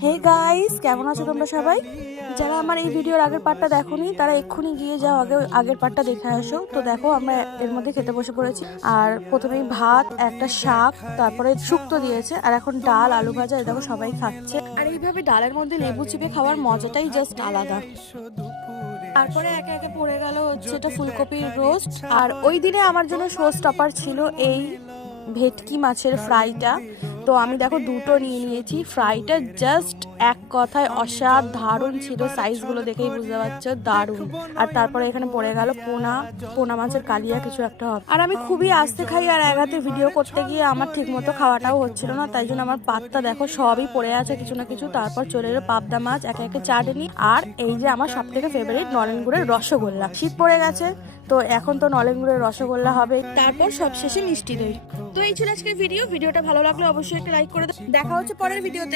Hey guys, কেমন আছো তোমরা সবাই? যারা আমার এই ভিডিওর আগের পার্টটা দেখোনি তারা এক্ষুনি গিয়ে যাও, আগের পার্টটা দেখে আসো। তো দেখো আমরা এর মধ্যে খেতে বসে পড়েছি। আর প্রথমেই ভাত, একটা শাক, তারপরে শুক্তো দিয়েছে, আর এখন ডাল, আলু ভাজা। এই দেখো সবাই খাচ্ছে। আর এইভাবে ডালের মধ্যে লেবু চিপে খাওয়ার মজাটাই জাস্ট আলাদা। তারপরে একে একে পড়ে গেল হচ্ছে এটা ফুলকপির রোস্ট। আর ওই দিনে আমার জন্য শো স্টপার ছিল এই ভেটকি মাছের ফ্রাইটা। তো আমি দেখো দুটো নিয়ে নিয়েছি। ফ্রাইটা জাস্ট এক কথায় অসাধারণ ছিল, সাইজগুলো দেখেই বুঝতে পারছো, দারুণ। আর তারপরে এখানে পড়ে গেল পোনা মাছের কালিয়া কিছু একটা হবে। আর আমি খুবই আস্তে খাই, আর এক হাতে ভিডিও করতে গিয়ে আমার ঠিক মতো খাওয়াটাও হচ্ছিল না, তাই জন্য আমার পাতটা দেখো সবই পড়ে আছে কিছু না কিছু। তারপর চলে এলো পাবদা মাছ, একে একে চাটনি, আর এই যে আমার সব থেকে ফেভারিট নলেন গুড়ের রসগোল্লা। শীত পড়ে গেছে তো এখন তো নলেন গুড়ের রসগোল্লা হবে, তারপর সবশেষে মিষ্টি দই। তো এই ছিল আজকের ভিডিওটা ভালো লাগলে অবশ্যই একটা লাইক করে দাও। দেখা হচ্ছে পরের ভিডিওতে।